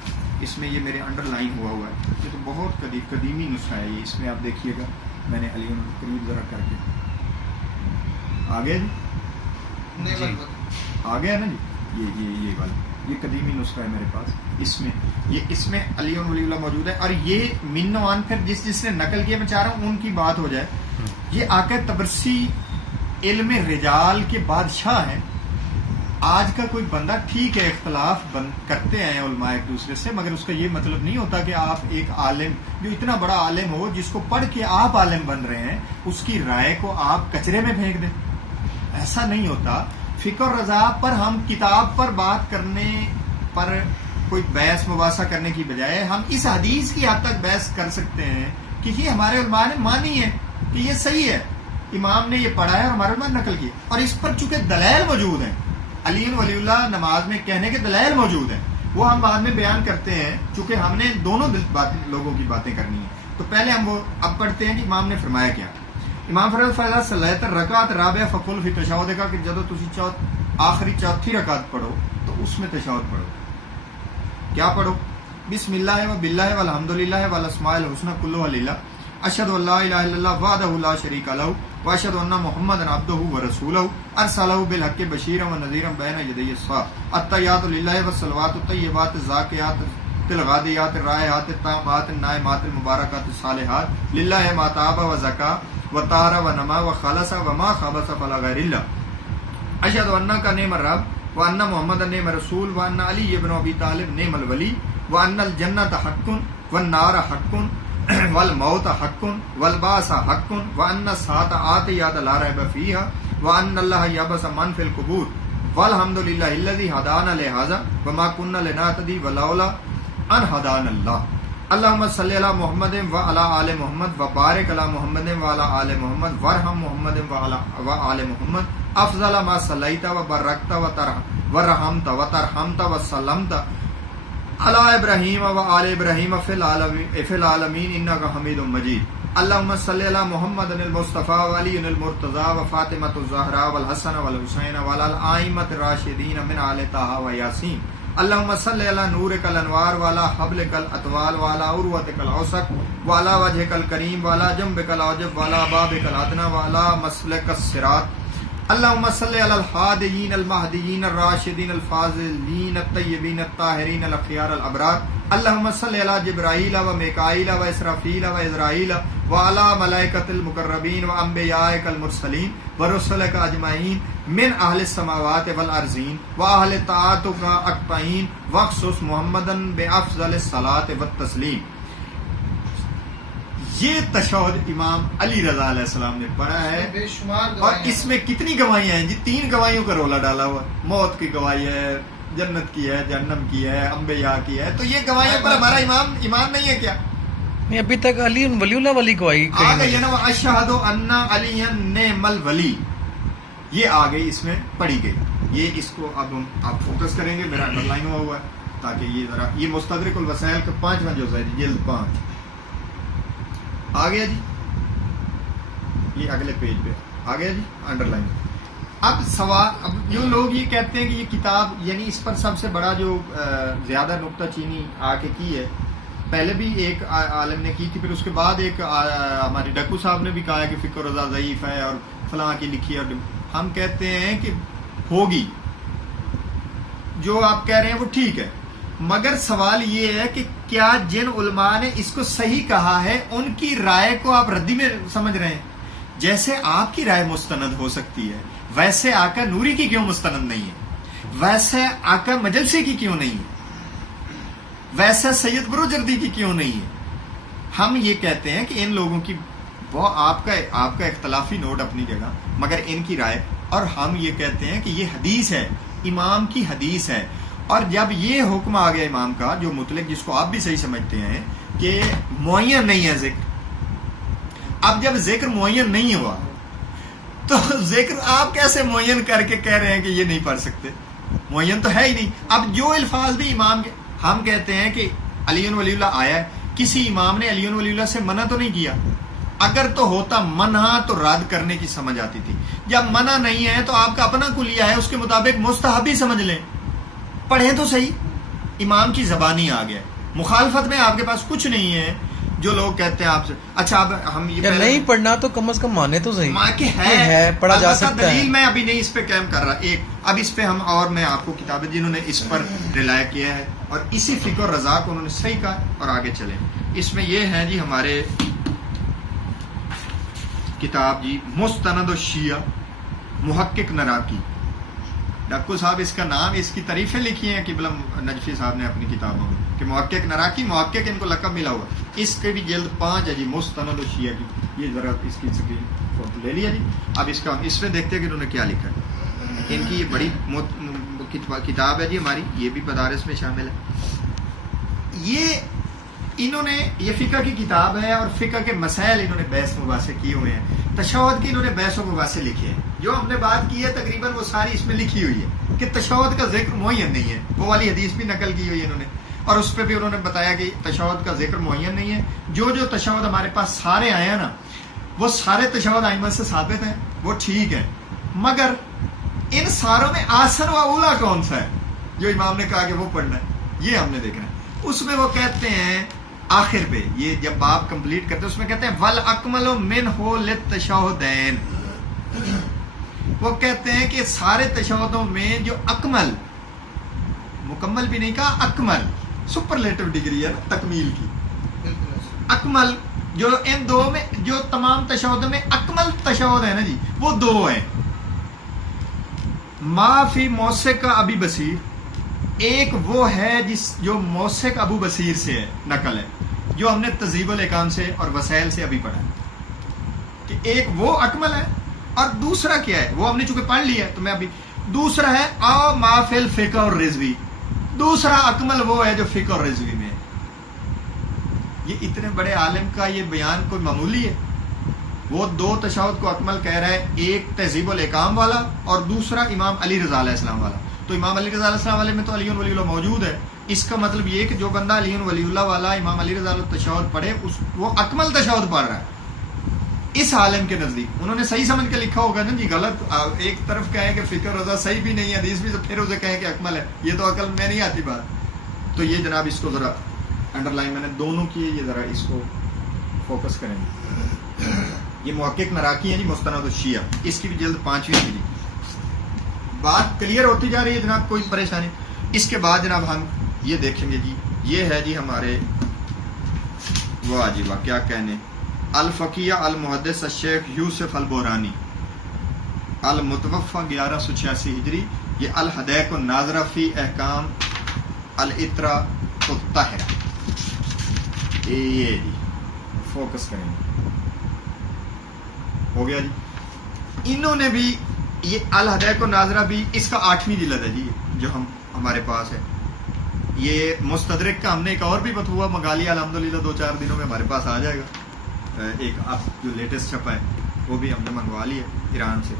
اس میں یہ میرے انڈر لائن ہوا ہے، یہ تو بہت قدیمی نسخہ ہے یہ، اس میں آپ دیکھیے گا، میں نے علی قریب ذرا کر کے آگے جی آ گیا نا جی، یہ والا یہ قدیمی نسخہ ہے میرے پاس، اس میں علی ولی اللہ موجود ہے، اور یہ من و عن، پھر جس نے نقل کیا، میں چاہ رہا ہوں ان کی بات ہو جائے۔ یہ آقا تبرسی علم رجال کے بادشاہ ہیں۔ آج کا کوئی بندہ ٹھیک ہے اختلاف کرتے ہیں علماء ایک دوسرے سے، مگر اس کا یہ مطلب نہیں ہوتا کہ آپ ایک عالم جو اتنا بڑا عالم ہو، جس کو پڑھ کے آپ عالم بن رہے ہیں، اس کی رائے کو آپ کچرے میں پھینک دیں، ایسا نہیں ہوتا۔ فکر رضا پر ہم کتاب پر بات کرنے پر کوئی بحث مباحثہ کرنے کی بجائے ہم اس حدیث کی حد تک بحث کر سکتے ہیں کہ یہ ہمارے علماء نے مانی ہے کہ یہ صحیح ہے، امام نے یہ پڑھا ہے اور ہمارے علماء نے نقل کی، اور اس پر چونکہ دلائل موجود ہیں، علی ولی اللہ نماز میں کہنے کے دلائل موجود ہیں، وہ ہم بعد میں بیان کرتے ہیں، چونکہ ہم نے دونوں لوگوں کی باتیں کرنی ہیں۔ تو پہلے ہم وہ اب پڑھتے ہیں کہ امام نے فرمایا کیا۔ امام فرمایا صلاۃ الرکعت رابعہ فقل فی تشہد کا، کہ جب تسی آخری چوتھی رکعت پڑھو تو اس میں تشہد پڑھو۔ کیا پڑھو؟ بسم اللہ و باللہ والحمدللہ والاسماء الحسنی کلھا للہ، اشہد ان لا الہ الا اللہ وحدہ لا شریک لہ واشہد ان محمدا عبدہ ورسولہ ارسلہ بالحق بشیرا ونذیرا بین یدی الساعۃ، التحیات للہ والصلوات الطیبات الزاکیات الغادیات الرائحات الطیبات الناعمات المبارکات الصالحات للہ ما تاب وزکا وطہر ونما وخلص وما خبث فلا غیر اللہ، اشہد انک نعم الرب وان محمد نعم الرسول وان علی ابن ابی طالب نعم الولی وان الجنۃ حق والنار حق والموت حق والبعث حق وان الساعۃ آتیۃ لا ریب فیہا وان اللہ یبعث من فی القبور والحمد للہ الذی ہدانا لہذا وما کنا لنہتدی ولولا ان ہدانا اللہ، اللہم صلی علی محمد وعلی آل محمد وبارک علی محمد وعلی آل محمد وارحم محمد وعلی آل محمد افضل ما صلیت وبرکت ورحمت وترحمت وسلمت علی ابراہیم وآل ابراہیم فی العالمین انک حمید مجید، اللہم صلی علی محمد المصطفی وعلی المرتضی وفاطمۃ الزہراء والحسن والحسین وعلی الائمۃ الراشدین من آل طہ ویاسین، اللہم صلی علی نورک الانوار وعلی حبلک الاطوال وعلی عروتک الاوثق وعلی وجہک الکریم وعلی جنبک الاوجب وعلی بابک الادنی وعلی مسلک الصراط، اللہم صلی علی الحادیین المہدیین الراشدین الفاضلین الطیبین الطاہرین الاخیار الابرار، اللہم صلی علی جبرائیل و میکائیل و اسرافیل و عزرائیل وعلی ملائکۃ المقربین و انبیائک المرسلین ورسلک اجمعین من اہل السماوات والارضین و اہل طاعتک اقطعین واخصص محمدن بافضل الصلاۃ والتسلیم۔ یہ تشہد امام علی رضا علیہ السلام نے پڑھا ہے، بے شمار اور اس میں کتنی گواہیاں ہیں جی؟ 3 گواہیوں کا رولا ڈالا ہوا، موت کی گواہی ہے، جنت کی ہے، جہنم کی ہے، انبیاء کی ہے، تو یہ گواہیوں پر ہمارا ایمان نہیں ہے کیا؟ نہیں، ابھی تک علی ولی اللہ والی گواہی آ گئی ہے نا، اشہد ان علی نعم الولی، یہ آ گئی، اس میں پڑھی گئی۔ یہ اس کو اب آپ فوکس کریں گے، میرا انڈر لائن ہوا ہے تاکہ یہ ذرا، یہ مستدرک الوسائل کا 5واں جز ہے، جلد 5 آ گیا جی، یہ اگلے پیج پہ آ گیا جی انڈر لائن. اب سوال، اب جو لوگ یہ کہتے ہیں کہ یہ کتاب یعنی اس پر سب سے بڑا جو زیادہ نکتہ چینی آ کے کی ہے، پہلے بھی ایک عالم نے کی تھی، پھر اس کے بعد ایک ہمارے ڈکو صاحب نے بھی کہا ہے کہ فقہ رضا ضعیف ہے اور فلاں کی لکھی ہے. اور ہم کہتے ہیں کہ ہوگی، جو آپ کہہ رہے ہیں وہ ٹھیک ہے، مگر سوال یہ ہے کہ کیا جن علماء نے اس کو صحیح کہا ہے ان کی رائے کو آپ ردی میں سمجھ رہے ہیں؟ جیسے آپ کی رائے مستند ہو سکتی ہے، ویسے آقا نوری کی کیوں مستند نہیں ہے؟ ویسے آقا مجلسی کی کیوں نہیں ہے؟ ویسے سید بروجردی کی کیوں نہیں ہے؟ ہم یہ کہتے ہیں کہ ان لوگوں کی وہ آپ کا اختلافی نوٹ اپنی جگہ، مگر ان کی رائے. اور ہم یہ کہتے ہیں کہ یہ حدیث ہے، امام کی حدیث ہے. اور جب یہ حکم آ گیا امام کا جو مطلق، جس کو آپ بھی صحیح سمجھتے ہیں کہ معین نہیں ہے ذکر، اب جب ذکر معین نہیں ہوا تو ذکر آپ کیسے معین کر کے کہہ رہے ہیں کہ یہ نہیں پڑھ سکتے؟ معین تو ہے ہی نہیں. اب جو الفاظ بھی امام کے، ہم کہتے ہیں کہ علی ولی اللہ آیا ہے، کسی امام نے علی ولی اللہ سے منع تو نہیں کیا. اگر تو ہوتا منع تو رد کرنے کی سمجھ آتی تھی. جب منع نہیں ہے تو آپ کا اپنا کلیہ ہے، اس کے مطابق مستحب ہی سمجھ لیں، پڑھیں تو صحیح. امام کی زبانی آ گیا، مخالفت میں آپ کے پاس کچھ نہیں ہے. جو لوگ کہتے ہیں آپ سے، اچھا اب ہم یہ نہیں پڑھنا تو کم از کم مانے تو صحیح کہ ہے پڑھا جا سکتا ہے. دلیل میں ابھی نہیں اس پہ قائم کر رہا. ایک اب اس پہ ہم، اور میں آپ کو کتابیں جنہوں نے اس پر رلائے کیا ہے اور اسی فقہ اور رضا کو انہوں نے صحیح کہا. اور آگے چلیں، اس میں یہ ہے جی ہمارے کتاب جی مستند الشیعہ محقق نراقی. ڈاکو صاحب اس کا نام، اس کی تعریفیں لکھی ہیں قبلہ نجفی صاحب نے اپنی کتابوں میں کہ محقق نراقی، محقق ان کو لقب ملا ہوا. اس کے بھی جلد 5 ہے جی مستند الشیعہ کی. یہ ذرا اس کی اسکرین فوٹو لے لیا جی. اب اس کا اس میں دیکھتے ہیں کہ انہوں نے کیا لکھا ہے. ان کی یہ بڑی کتاب ہے جی ہماری، یہ بھی مدارس میں شامل ہے. یہ انہوں نے، یہ فقہ کی کتاب ہے اور فقہ کے مسائل انہوں نے بحث مباحثے کیے ہوئے ہیں. تشہد کی انہوں نے بحث و مباحثے لکھے ہیں. جو ہم نے بات کی ہے تقریباً وہ ساری اس میں لکھی ہوئی ہے کہ تشہد کا ذکر معین نہیں ہے. وہ والی حدیث بھی نقل کی ہوئی ہے انہوں نے، اور اس پہ بھی انہوں نے بتایا کہ تشہد کا ذکر معین نہیں ہے. جو تشہد ہمارے پاس سارے آئے ہیں نا، وہ سارے تشہد ائمہ سے ثابت ہیں، وہ ٹھیک ہے. مگر ان ساروں میں آسن و اولا کون سا ہے جو امام نے کہا کہ وہ پڑھنا ہے؟ یہ ہم نے دیکھنا ہے. اس میں وہ کہتے ہیں آخر پہ، یہ جب باب کمپلیٹ کرتے ہیں اس میں کہتے ہیں ول اکمل منہ للتشہدین. وہ کہتے ہیں کہ سارے تشہدوں میں جو اکمل، مکمل بھی نہیں کہا، اکمل سپرلیٹو ڈگری ہے تکمیل کی. اکمل جو ان دو میں، جو تمام تشہدوں میں اکمل تشہد ہے نا جی، وہ 2 ہیں. ما فی موسیق ابی بصیر، ایک وہ ہے جو موسیق ابو بصیر سے ہے، نقل ہے، جو ہم نے تہذیب الاحکام سے اور وسائل سے ابھی پڑھا کہ ایک وہ اکمل ہے. اور دوسرا کیا ہے، وہ ہم نے چونکہ پڑھ لیا ہے تو میں ابھی، دوسرا ہے او ما فی الفقہ اور رضوی. دوسرا اکمل وہ ہے جو فقہ اور رضوی میں ہے. یہ اتنے بڑے عالم کا یہ بیان کوئی معمولی ہے؟ وہ 2 تشہد کو اکمل کہہ رہا ہے، ایک تہذیب الاحکام والا اور دوسرا امام علی رضا علیہ السلام والا. تو امام علی رضا علیہ السلام والے میں تو علی ولی اللہ موجود ہے. اس کا مطلب یہ کہ جو بندہ علی ولی اللہ والا امام علی رضا علیہ تشہد پڑھے، وہ اکمل تشہد پڑھ رہا ہے اس عالم کے نزدیک. انہوں نے صحیح سمجھ کے لکھا ہوگا نا جی. غلط ایک طرف کہیں کہ فقہ رضا صحیح بھی نہیں ہے، حدیث بھی، تو پھر اسے کہیں کہ اکمل ہے. یہ تو عقل میں نہیں آتی بات. تو یہ جناب اس کو ذرا انڈر لائن میں نے دونوں کیے، یہ ذرا اس کو فوکس کریں گے. یہ محقق نراقی ہیں جی مستند الشیعہ، اس کی بھی جلد 5ویں ہے جی. بات کلیئر ہوتی جا رہی ہے جناب، کوئی پریشانی؟ اس کے بعد جناب ہم یہ دیکھیں گے جی، یہ ہے جی ہمارے واہ جی واہ کیا کہنے، الفقیہ المحدث الشیخ یوسف البورانی، المتوفى 1186 ہجری. یہ الحدیق الناظرہ فی احکام الاترا الطاہرہ. یہ جی فوکس کریں گے، ہو گیا جی. انہوں نے بھی یہ الحدیق الناظرہ بھی، اس کا 8ویں جلد ہے جی جو ہمارے پاس ہے. یہ مستدرک کا ہم نے ایک اور بھی فتوا منگا لیا، الحمدللہ 2-4 دنوں میں ہمارے پاس آ جائے گا. ایک اب جو لیٹسٹ چھپا ہے وہ بھی ہم نے منگوا لیا ایران سے.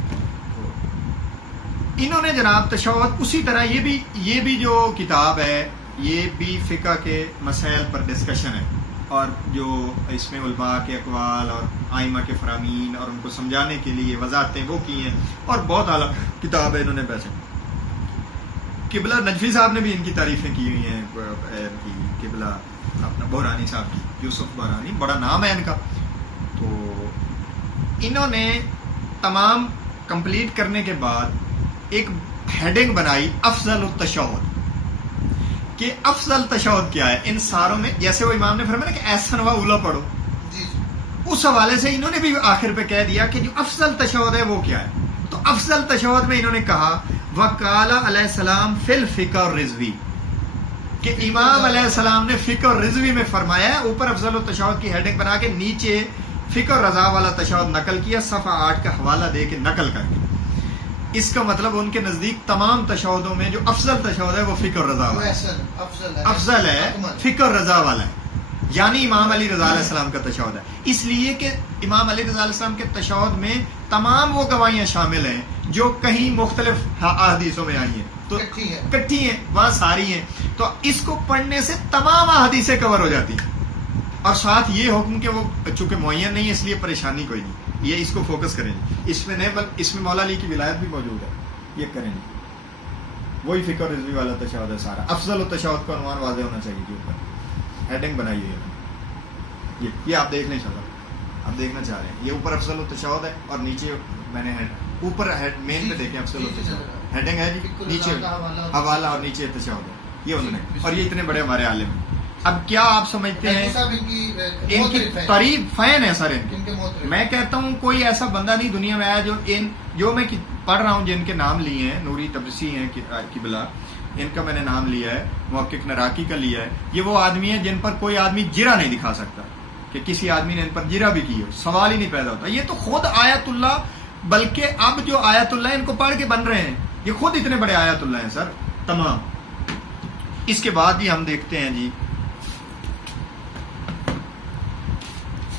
انہوں نے جناب تشہد اسی طرح، یہ بھی جو کتاب ہے یہ بھی فقہ کے مسائل پر ڈسکشن ہے اور جو اس میں علماء کے اقوال اور آئمہ کے فرامین اور ان کو سمجھانے کے لیے وضاحتیں وہ کی ہیں، اور بہت اعلیٰ کتاب ہے، انہوں نے پیسے قبلہ نجفی صاحب نے بھی ان کی تعریفیں کی ہوئی ہیں، قبلہ اپنا بحرانی صاحب کی، یوسف بحرانی، بڑا نام ہے ان کا. تو انہوں نے تمام کمپلیٹ کرنے کے بعد ایک ہیڈنگ بنائی افضل التشہد، کہ افضل تشہد کیا ہے ان ساروں میں. جیسے وہ امام نے فرمایا کہ احسن و اولا پڑھو، جی اس حوالے سے انہوں نے بھی آخر پہ کہہ دیا کہ جو افضل تشہد ہے وہ کیا ہے. تو افضل تشہد میں انہوں نے کہا وقال علیہ السلام فی الفقہ الرضوی، کہ امام علیہ السلام نے فقہ الرضوی میں فرمایا ہے. اوپر افضل التشہد کی ہیڈنگ بنا کے نیچے فقہ الرضا والا تشہد نقل کیا، صفحہ 8 کا حوالہ دے کے نقل کر کے. اس کا مطلب ان کے نزدیک تمام تشہدوں میں جو افضل تشہد ہے وہ فقہ الرضا والا ہے، افضل ہے، فقہ الرضا والا ہے، یعنی امام علی رضا علیہ السلام کا تشہد ہے. اس لیے کہ امام علی رضا علیہ السلام کے تشہد میں تمام وہ گواہیاں شامل ہیں جو کہیں مختلف احادیثوں میں آئی ہیں، تو کٹھی ہیں، وہاں ساری ہیں. تو اس کو پڑھنے سے تمام احادیثیں کور ہو جاتی ہیں. اور ساتھ یہ حکم کہ وہ چونکہ معین نہیں ہے اس لیے پریشانی کوئی نہیں، یہ اس کو فوکس کریں گے. اس میں نہیں بلکہ اس میں مولا علی کی ولایت بھی موجود ہے، یہ کریں گے. وہی فقہ رضوی والا تشہد ہے سارا. افضل التشہد کا عنوان واضح ہونا چاہیے کہ اوپر ہیڈنگ بنائی ہوئی ہے. یہ آپ دیکھ لیں انشاءاللہ، آپ دیکھنا چاہ رہے ہیں. یہ اوپر افضل التشہد ہے اور نیچے میں نے اوپر مین پہ دیکھیں افضل التشہد ہیڈنگ ہے جی، نیچے حوالہ اور نیچے تشہد ہے. یہ انہوں نے، اور یہ اتنے بڑے ہمارے عالم ہیں. اب کیا آپ سمجھتے ہیں ان کی قریب فین ہے سر ان کے. میں کہتا ہوں کوئی ایسا بندہ نہیں دنیا میں آیا جو میں پڑھ رہا ہوں جن کے نام لیے ہیں، نوری تبرسی ہیں قبلہ، ان کا میں نے نام لیا ہے، محقق نراقی کا لیا ہے. یہ وہ آدمی ہیں جن پر کوئی آدمی جرا نہیں دکھا سکتا کہ کسی آدمی نے ان پر جرا بھی کی ہو، سوال ہی نہیں پیدا ہوتا. یہ تو خود آیت اللہ، بلکہ اب جو آیت اللہ ان کو پڑھ کے بن رہے ہیں یہ خود اتنے بڑے آیت اللہ ہیں سر تمام. اس کے بعد ہی ہم دیکھتے ہیں جی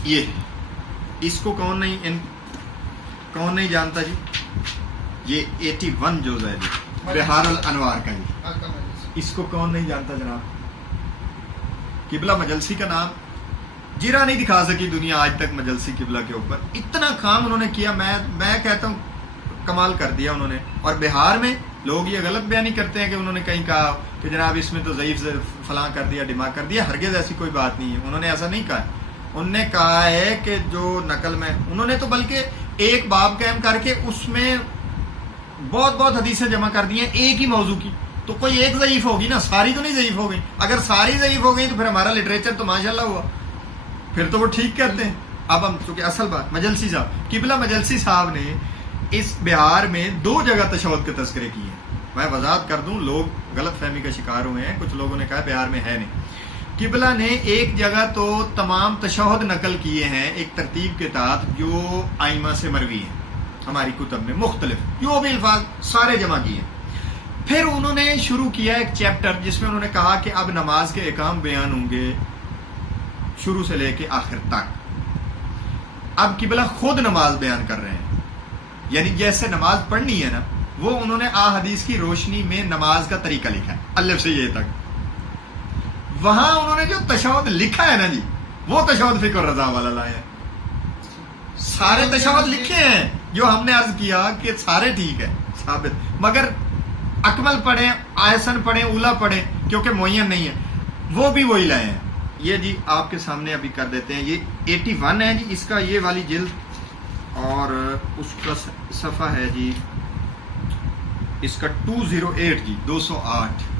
یہ اس کو کون نہیں جانتا جی، یہ 81 جوز ہے جی بہار الانوار کا جی. اس کو کون نہیں جانتا جناب؟ قبلہ مجلسی کا نام جرا نہیں دکھا سکی دنیا آج تک مجلسی قبلہ کے اوپر. اتنا کام انہوں نے کیا، میں کہتا ہوں کمال کر دیا انہوں نے. اور بہار میں لوگ یہ غلط بیانی کرتے ہیں کہ انہوں نے کہیں کہا کہ جناب اس میں تو ضعیف فلاں کر دیا، ڈماغ کر دیا. ہرگز ایسی کوئی بات نہیں ہے، انہوں نے ایسا نہیں کہا. انہوں نے کہا ہے کہ جو نقل میں انہوں نے تو بلکہ ایک باب قائم کر کے اس میں بہت حدیثیں جمع کر دی ہیں ایک ہی موضوع کی. تو کوئی ایک ضعیف ہوگی نا، ساری تو نہیں ضعیف ہو گئی. اگر ساری ضعیف ہو گئی تو پھر ہمارا لٹریچر تو ماشاءاللہ ہوا، پھر تو وہ ٹھیک کہتے ہیں. اب ہم چونکہ اصل بات مجلسی صاحب، قبلہ مجلسی صاحب نے اس بہار میں 2 جگہ تشہد کے تذکرے کیے ہیں. میں وضاحت کر دوں، لوگ غلط فہمی کا شکار ہوئے ہیں. کچھ لوگوں نے کہا بہار میں ہے نہیں. قبلہ نے ایک جگہ تو تمام تشہد نقل کیے ہیں ایک ترتیب کے تحت جو آئمہ سے مروی ہیں ہماری کتب میں مختلف، جو بھی الفاظ سارے جمع کیے ہیں. پھر انہوں نے شروع کیا ایک چیپٹر جس میں انہوں نے کہا کہ اب نماز کے احکام بیان ہوں گے شروع سے لے کے آخر تک. اب قبلہ خود نماز بیان کر رہے ہیں، یعنی جیسے نماز پڑھنی ہے نا، وہ انہوں نے احادیث کی روشنی میں نماز کا طریقہ لکھا ہے الف سے یہ تک. وہاں انہوں نے جو تشہد لکھا ہے نا جی، وہ تشہد فقہ الرضا والا لائے ہیں. سارے تشہد لکھے ہیں جو ہم نے عرض کیا کہ سارے ٹھیک ہے ثابت، مگر اکمل پڑھیں، احسن پڑھیں، اولا پڑھیں کیونکہ معین نہیں ہے، وہ بھی وہی لائے ہیں. یہ جی آپ کے سامنے ابھی کر دیتے ہیں. یہ 81 ہے جی اس کا، یہ والی جلد، اور اس کا صفحہ ہے جی اس کا 208 جی 208.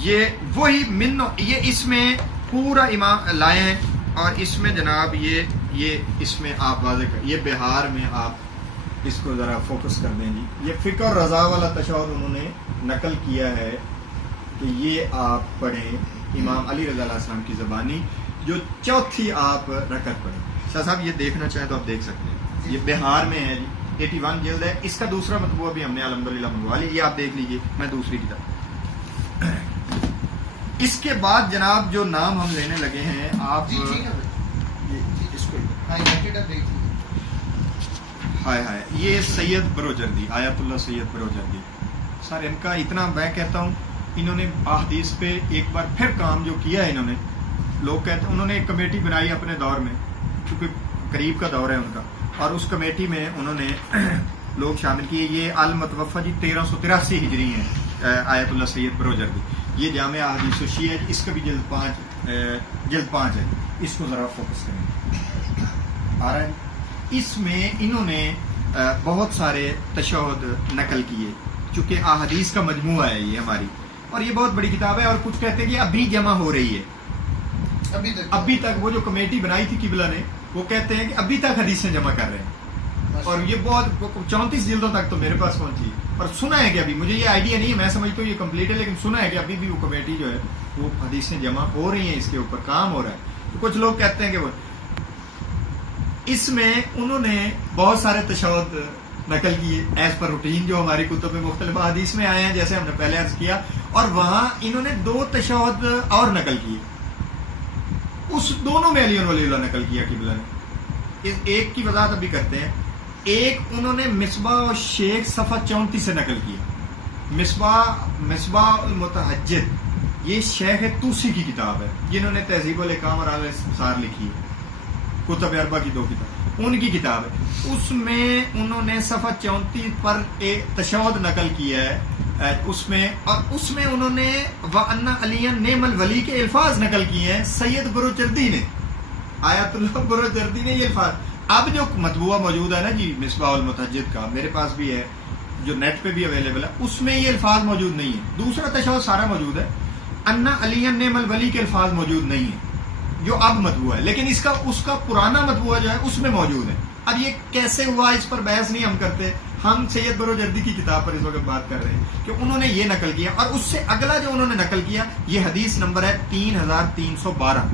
یہ وہی یہ اس میں پورا امام لائے ہیں. اور اس میں جناب یہ اس میں آپ واضح کر، یہ بہار میں آپ اس کو ذرا فوکس کر دیں جی. یہ فقہ اور رضا والا تشہد انہوں نے نقل کیا ہے کہ یہ آپ پڑھیں امام علی رضا علیہ السلام کی زبانی، جو چوتھی آپ رکعت پڑھیں. شاہ صاحب یہ دیکھنا چاہیں تو آپ دیکھ سکتے ہیں. یہ بہار میں ہے جی، 81 جلد ہے. اس کا دوسرا مطبوعہ بھی ہم نے الحمدللہ منگوا لی، یہ آپ دیکھ لیجئے. میں دوسری کتاب. اس کے بعد جناب جو نام ہم لینے لگے ہیں آپ اس کو ہائے یہ سید بروجردی، آیت اللہ سید بروجردی سر، ان کا اتنا میں کہتا ہوں انہوں نے احادیث پہ ایک بار پھر کام جو کیا ہے انہوں نے لوگ کہتے ہیں انہوں نے ایک کمیٹی بنائی اپنے دور میں، کیونکہ قریب کا دور ہے ان کا، اور اس کمیٹی میں انہوں نے لوگ شامل کیے. یہ المتوفہ جی 1383 ہجری ہیں آیت اللہ سید بروجردی. یہ جامع احادیث الشیعہ ہے، اس کا بھی جلد 5 ہے. اس کو ذرا فوکس کریں. آ رہا ہے. اس میں انہوں نے بہت سارے تشہد نقل کیے، چونکہ احادیث کا مجموعہ ہے یہ ہماری، اور یہ بہت بڑی کتاب ہے. اور کچھ کہتے ہیں کہ ابھی جمع ہو رہی ہے، ابھی تک وہ جو کمیٹی بنائی تھی قبلہ نے، وہ کہتے ہیں کہ ابھی تک حدیثیں جمع کر رہے ہیں. اور یہ بہت 34 جلدوں تک تو میرے پاس پہنچی، اور سنا ہے کہ ابھی، مجھے یہ آئیڈیا نہیں ہے، میں سمجھتا ہوں یہ کمپلیٹ ہے، لیکن سنا ہے کہ ابھی بھی وہ کمیٹی جو ہے وہ حدیثیں جمع ہو رہی ہیں، اس کے اوپر کام ہو رہا ہے. تو کچھ لوگ کہتے ہیں کہ وہ اس میں انہوں نے بہت سارے تشہد نقل کیے ایز پر روٹین جو ہماری کتب میں مختلف حدیث میں آئے ہیں، جیسے ہم نے پہلے عرض کیا. اور وہاں انہوں نے 2 تشہد اور نقل کیے، اس دونوں میں علی ولی اللہ نقل کیا قبلہ نے. ایک کی وضاحت ابھی کرتے ہیں. ایک انہوں نے مصباح الشیخ صفحہ 34 سے نقل کیا. مصباح المتحجد یہ شیخ توسی کی کتاب ہے، جنہوں نے تہذیب الاحکام اور الاستبصار لکھی ہے، کتب اربع کی 2 کتاب، ان کی کتاب ہے. اس میں انہوں نے صفحہ 34 پر ایک تشہد نقل کیا ہے اس میں، اور اس میں انہوں نے وَأَنَّ عَلِيًّا نِعْمَ الْوَلِي کے الفاظ نقل کیے ہیں سید بروجردی نے، آیت اللہ بروجردی نے یہ الفاظ. اب جو مطبوعہ موجود ہے نا جی مصباح المتحجد کا، میرے پاس بھی ہے، جو نیٹ پہ بھی اویلیبل ہے، اس میں یہ الفاظ موجود نہیں ہیں. دوسرا تشہد سارا موجود ہے، اَنَّ عَلِيًّا نِعْمَ الْوَلِي کے الفاظ موجود نہیں ہیں جو اب مطبوعہ ہے، لیکن اس کا پرانا مطبوعہ جو ہے اس میں موجود ہے. اب یہ کیسے ہوا اس پر بحث نہیں ہم کرتے، ہم سید بروجردی کی کتاب پر اس وقت بات کر رہے ہیں کہ انہوں نے یہ نقل کیا. اور اس سے اگلا جو انہوں نے نقل کیا، یہ حدیث نمبر ہے 3312.